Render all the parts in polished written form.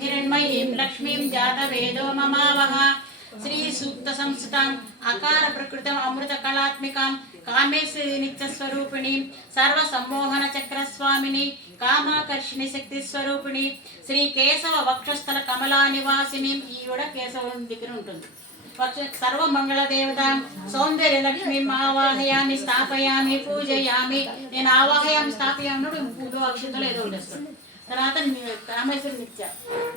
हिरण्मयीं लक्ष्मीं जातवेदो ममावह श्री सूक्त संस्थितां अकार प्रकृतम् अमृत कलात्मिकां कामेश्वरी नित्यस्वरूपिणी सर्व सम्मोहन चक्र स्वामिनी कामाकर्षिणी शक्ति स्वरूपिणी श्री केशव वक्षस्थल कमला निवासिनी ఈవిడ కేశవుని దగ్గర ఉంటుంది सर्व मंगल देवतां सौंदर्य लक्ष्मी आवाहयामि स्थापयामि पूजयामि నేను ఆవాహయామి స్థాపయామి పూజ అక్షతలు ఏదో చేస్తాను తర్వాత కామేశ్వరి నిత్య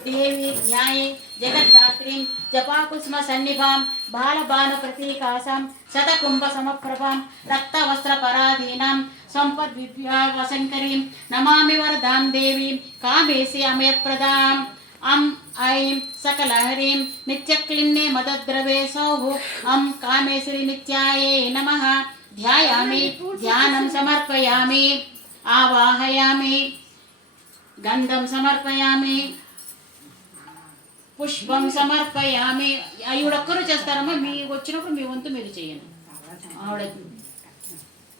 దేవి న్యాయే జగద్ధాత్రీం జపాకుసుమ సన్నిభాం బాలబాణ ప్రతీకాసాం శతకుంభ సమప్రభాం రక్తవస్త్ర పరాధీనాం సంపద్విద్యావశంకరీం నమామి వరదాం దేవీం కామేశి అమయప్రదాం अं ऐं सकलहरीं नित्यक्लिन्ने मदद्रवे सौः अं कामेश्वरी नित्याये नमः ध्यायामि ध्यानं समर्पयामि आवाहयामि गन्धं समर्पयामि पुष्पं समर्पयामि ఆవిడొక్కరు చేస్తారమ్మా మీకు వచ్చినప్పుడు మీ వంతు మీరు చేయండి ఆవిడ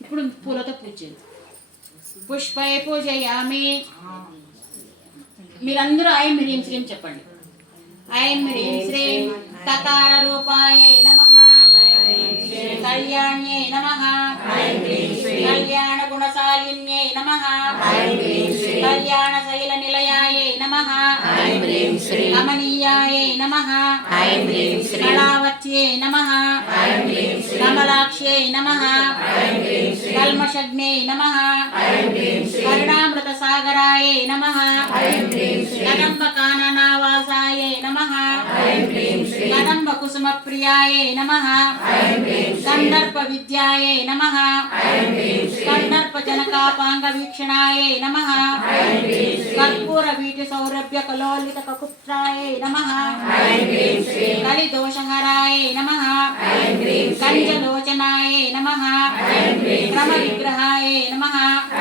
ఇప్పుడు పూలతో పూజ చేయండి పుష్పై పూజయామి మీరందరూ ఐం హ్రీం శ్రీం చెప్పండి ఐం హ్రీం శ్రీం కకార రూపాయే నమః కళ్యాణ్యే నమః కళ్యాణ గుణశాలిన్యే నమః కళ్యాణ శైల నిలయాయే నమః కమనీయాయే నమః కళావత్యే నమః కమలాక్ష్యే నమః కల్మషగ్నే నమః కరుణామృత సాగరాయే నమః కదంబ కాననావాసాయే నమః కదంబ కుసుమ ప్రియాయే నమః కందర్ప విద్యాయే నమః కందర్ప జనకాపాంగ వీక్షణాయే నమః కర్పూర వీటి సౌరభ్య కలోలిత కకుత్రాయే నమః కలి దోషహరాయే నమః కంజలోచనాయే నమః క్రమ